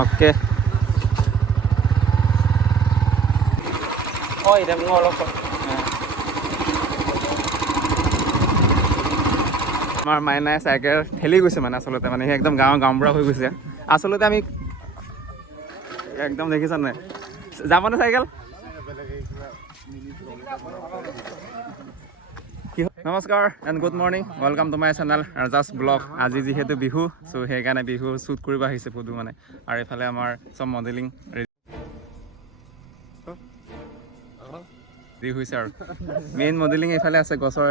Okay. Oh, এটা মোৰ অলপ আমাৰ মাইনাই চাইকেল ঠেলি গৈছে মানে আচলতে মানে সি একদম গাঁওবুঢ়া হৈ গৈছে আচলতে আমি একদম দেখিছা নাই যাবনে চাইকেল নমস্কাৰ and good morning welcome to my channel Raja's blog আজি যিহেতু বিহু চ' সেইকাৰণে বিহু শ্বুট কৰিব আহিছে ফটো মানে আৰু এইফালে আমাৰ চব মডেলিং ৰেডি হৈছে আৰু মেইন মডেলিং এইফালে আছে গছৰ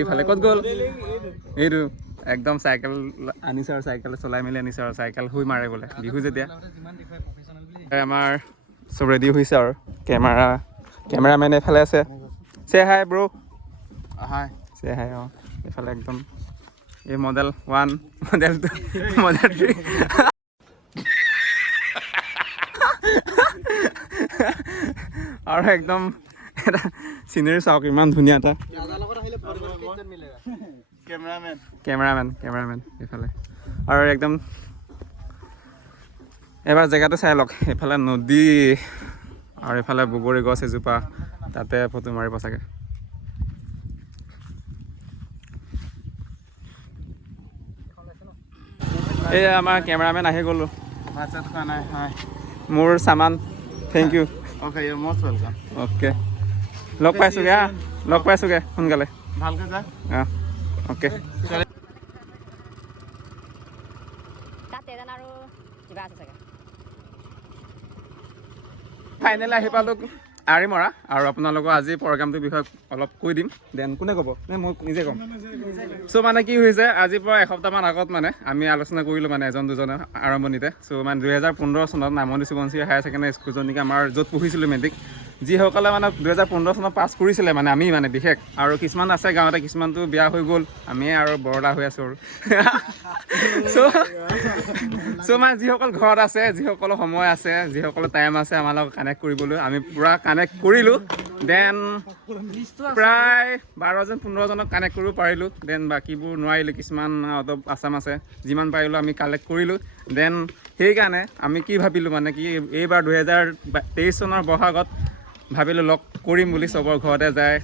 এইফালে ক'ত গ'ল এইটো একদম চাইকেল আনিছে আৰু চাইকেল চলাই মেলি আনিছে আৰু চাইকেল শুই মাৰে বোলে বিহু যেতিয়া আমাৰ চব ৰেডি হৈছে আৰু কেমেৰামেন এইফালে আছে চে হাই ব্ৰ' হাই চে হাই অঁ এইফালে একদম এই মডেল 1 মডেল 2 মডেল 3 আৰু একদম এটা চিনেৰী চাওক ইমান ধুনীয়া এটা কেমেৰামেন এইফালে আৰু একদম এবাৰ জেগাটো চাই লওক এইফালে নদী আৰু এইফালে বগৰী গছ এজোপা তাতে ফটো মাৰিব চাগে এই আমাৰ কেমেৰামেন আহি গ'লো ভাত চাত খোৱা নাই হয় মোৰ সামান thank you okay you most welcome okay লগ পাইছোগে সোনকালে ভালকৈ যা অঁ অ'কে ফাইনেলি আহি পালোঁ আৰিমৰা আৰু আপোনালোকৰ আজি প্ৰগ্ৰামটোৰ বিষয়ে অলপ কৈ দিম দেন কোনে ক'ব নে মই নিজে ক'ম চ' মানে কি হৈছে আজিৰ পৰা এসপ্তাহমান আগত মানে আমি আলোচনা কৰিলোঁ মানে এজন দুজনে আৰম্ভণিতে চ' মানে 2015 চনত নামনি সোৱণশিৰি হায়াৰ ছেকেণ্ডেৰী স্কুলজন নেকি আমাৰ য'ত পঢ়িছিলোঁ মেট্ৰিক যিসকলে মানে 2015 চনত পাছ কৰিছিলে মানে আমি মানে বিশেষ আৰু কিছুমান আছে গাঁৱতে কিছুমানটো বিয়া হৈ গ'ল আমি আৰু বৰলা হৈ আছোঁ আৰু চ' মানে যিসকল ঘৰত আছে যিসকলৰ সময় আছে যিসকলৰ টাইম আছে আমাৰ লগত কানেক্ট কৰিবলৈ আমি পূৰা কানেক্ট কৰিলোঁ দেন প্ৰায় 12-15জনক কানেক্ট কৰিব পাৰিলোঁ দেন বাকীবোৰ নোৱাৰিলোঁ কিছুমান আউট অফ আছাম আছে যিমান পাৰিলোঁ আমি কালেক্ট কৰিলোঁ দেন সেইকাৰণে আমি কি ভাবিলোঁ মানে কি এইবাৰ 2023 চনৰ বহাগত ভাবিলোঁ লগ কৰিম বুলি চবৰ ঘৰতে যায়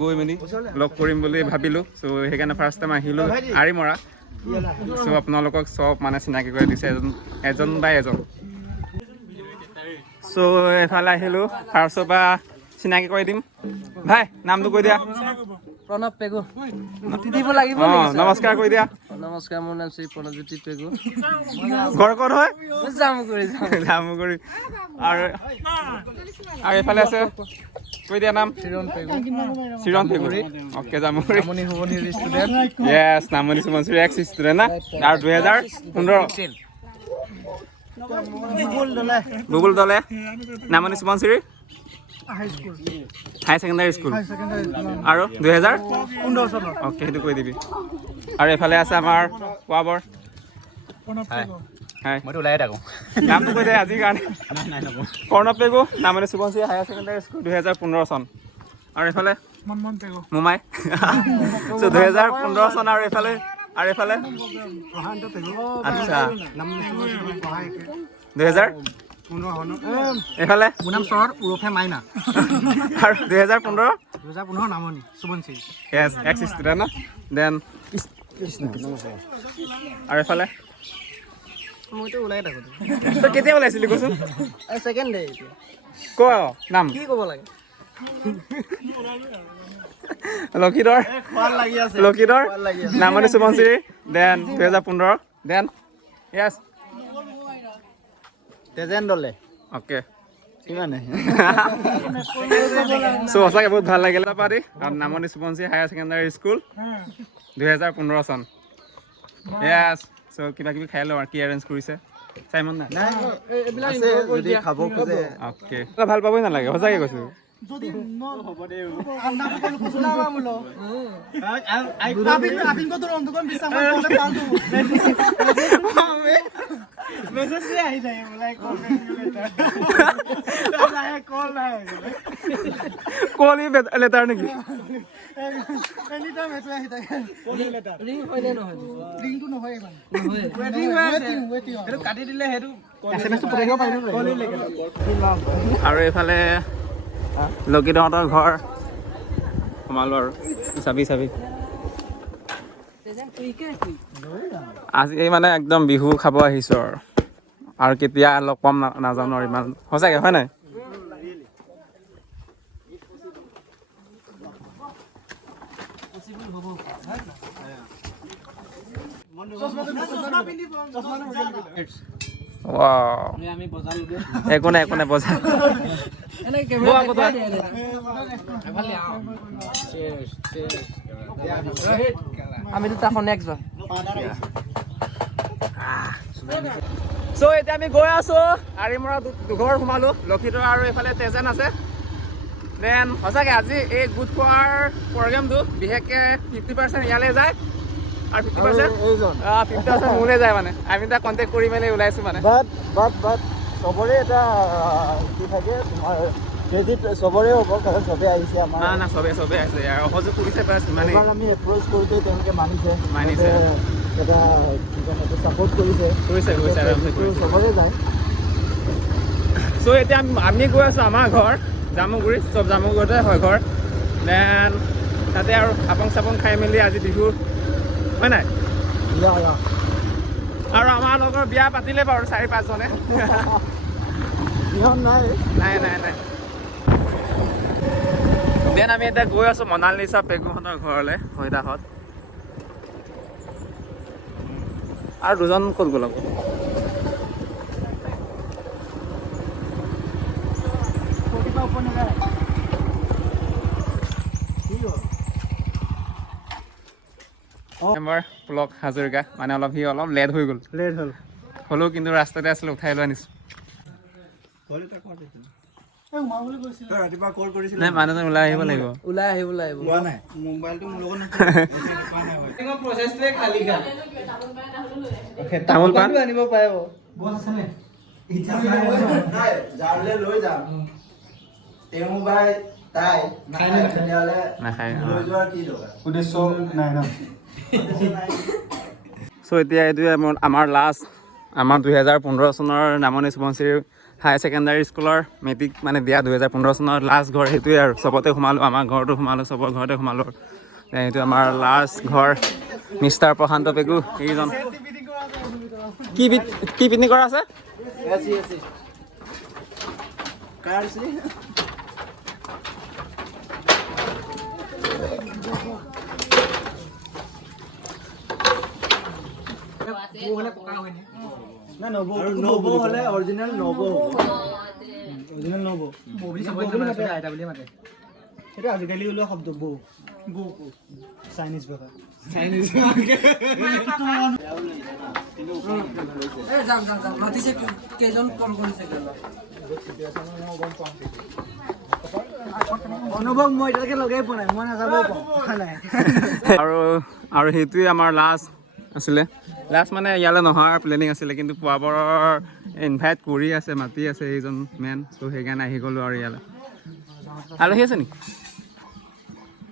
গৈ মেলি লগ কৰিম বুলি ভাবিলোঁ চ' সেইকাৰণে ফাৰ্ষ্ট টাইম আহিলোঁ আৰিমৰা চ' আপোনালোকক চব মানে চিনাকি কৰি দিছে এজন বাই এজন চ' এইফালে আহিলোঁ ফাৰ্ষ্টৰ পৰা চিনাকি কৰি দিম ভাই নামটো কৈ দিয়া প্ৰণৱ পেগু দিব লাগিব নমস্কাৰ কৈ দিয়া নমস্কাৰ মোৰ নাম শ্ৰী প্ৰণৱজ্যোতি পেগু ঘৰ ক'ত হয় জামুগুৰি আৰু এইফালে আছে কৈ দিয়া নাম চিৰণ পেগু অ'কে জামুগুৰি য়েছ নামনি সোৱণশিৰি এক্স ষ্টুডেণ্ট না আৰু 2015 বুবুল দলে নামনি সোৱণশিৰি হাই ছেকেণ্ডাৰী স্কুল আৰু 2015 চনত অ'কে সেইটো কৈ দিবি আৰু এইফালে আছে আমাৰ কোৱাবৰ মইতো ওলাই থাকোঁ নামটো কৈ দে আজিৰ কাৰণে প্ৰণৱ পেগু নামনি সোৱণশিৰি হায়াৰ ছেকেণ্ডাৰী স্কুল 2015 চন আৰু এইফালে মোমাই চ' 2015 চন আৰু এইফালে আচ্ছা 2000 এইফালে নাম চহৰ উৰফে মাইনা আৰু 2015 নামনি সোৱণশিৰি য়েছ এক্স ষ্টুডেণ্ট ন দেন আৰু এইফালে মইতো ওলাই থাকোঁ তই কেতিয়া ওলাইছিলি কচোন ছেকেণ্ড ডে ক নাম কি ক'ব লাগে লক্ষীধৰ নামনি সোৱণশিৰি দেন 2015 দেন য়েছ তেজেন দলে অ'কে ইমানে চ' সঁচাকৈ বহুত ভাল লাগিলে পাৰি আৰু নামনি সোৱণশিৰি হায়াৰ ছেকেণ্ডাৰী স্কুল 2015 চন য়েছ চ' কিবা কিবি খাই লওঁ আৰু কি এৰেঞ্জ কৰিছে চাইমন নাই অ'কে ভাল পাবই নালাগে সঁচাকৈ কৈছোঁ কল লেটাৰ নেকি আৰু এইফালে লকিতহঁতৰ ঘৰ সোমালো আৰু চাবি আজি মানে একদম বিহু খাব আহিছো আৰু কেতিয়া লগ পাম নাজানো আৰু ইমান সঁচাকে হয় নাই একো নাই বজা আমি দুটা নেক্সট চ' এতিয়া আমি গৈ আছো আৰিমৰা দুঘৰ সোমালো লক্ষিতৰ আৰু এইফালে তেজেন আছে দেন সঁচাকৈ আজি এই গোট খোৱাৰ প্ৰগ্ৰেমটো বিশেষকৈ 50% ইয়ালৈ যায় আৰু 50% মোলৈ যায় মানে আমি তাক কণ্টেক্ট কৰি মেলি ওলাইছোঁ মানে বাট চবৰে এটা কি থাকে তোমাৰ ক্ৰেডিট চবৰে হ'ব কাৰণ চবেই আহিছে আমাৰ না চবেই আহিছে আৰু অসহযোগ কৰিছে মানে আমি এপ্ৰ'চ কৰোঁতে তেওঁলোকে মানিছে এটা ছাপৰ্ট কৰিছে চবৰে যায় চ' এতিয়া আমি গৈ আছোঁ আমাৰ ঘৰ জামুগুৰি চব জামুগুৰিতে হয় ঘৰ দেন তাতে আৰু আপং চাপং খাই মেলি আজি বিহু হয় নাই আৰু আমাৰ লগৰ বিয়া পাতিলে বাৰু 4-5জনে নাই দেন আমি এতিয়া গৈ আছোঁ মনালিছা পেগুহঁতৰ ঘৰলৈ হৈদাহঁত আৰু দুজন ক'ত গ'ল আকৌ পুলক হাজৰিকা মানে সি অলপ লেট হৈ গ'ল হ'লেও কিন্তু ৰাস্তাতে আছিলে উঠাই লৈ আনিছোঁ নাই মানুহজন ওলাই আহিব লাগিব তামোল পাণ আনিব পাৰিব চ' এতিয়া এইটোৱে আমাৰ লাষ্ট আমাৰ 2015 চনৰ নামনি সোৱণশিৰি হায়াৰ ছেকেণ্ডাৰী স্কুলৰ মেট্ৰিক মানে দিয়া 2015 চনৰ লাষ্ট ঘৰ সেইটোৱে আৰু চবতে সোমালোঁ আমাৰ ঘৰতো সোমালোঁ চবৰ ঘৰতে সোমালোঁ এইটো আমাৰ লাষ্ট ঘৰ মিষ্টাৰ প্ৰশান্ত পেগু এইজন কি পিকনিক কৰা আছে আজিকালি ওলোৱা শব্দ বৌ চাইনিজ ভাষা অনুভৱ মই এতিয়ালৈকে লগাই পোৱা নাই মই নাযাব নাই আৰু সেইটোৱে আমাৰ লাষ্ট আছিলে লাষ্ট মানে ইয়ালৈ নহাৰ প্লেনিং আছিলে কিন্তু পুৱাপৰৰ ইনভাইট কৰি আছে মাতি আছে এইজন মেন চ' সেইকাৰণে আহি গ'লোঁ আৰু ইয়ালৈ আলহী আছে নেকি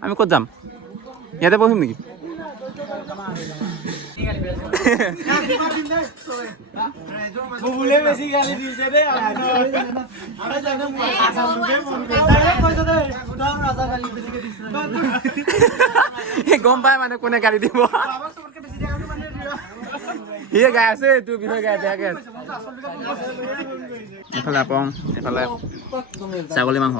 আমি ক'ত যাম ইয়াতে বহিম নেকি গম পাই মানে কোনে গালি দিব সিয়ে গাই আছে তোৰ বিষয়ে গাই বেয়া গাই এফালে আপং এফালে ছাগলী মাংস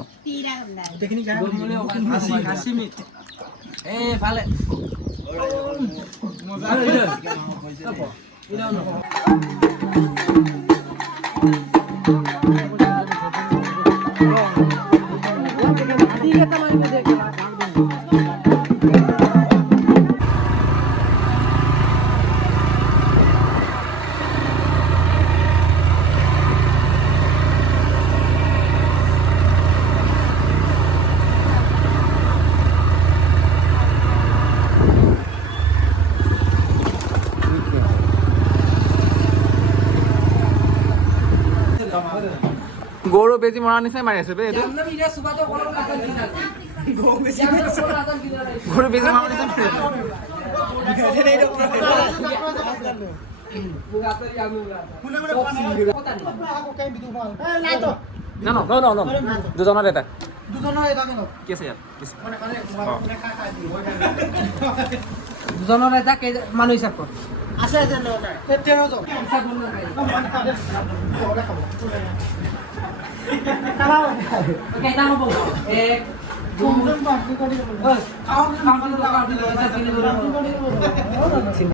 গৰু বেজি মৰা নিচিনাই মাৰি আছে বে এইটো গৰু বেছি মাৰিব দুজনৰ এটা কি আছে ইয়াত দুজনৰ এটা মানুহ হিচাপ কৰ আছে 13জন কেইটা হ'ব এক দুই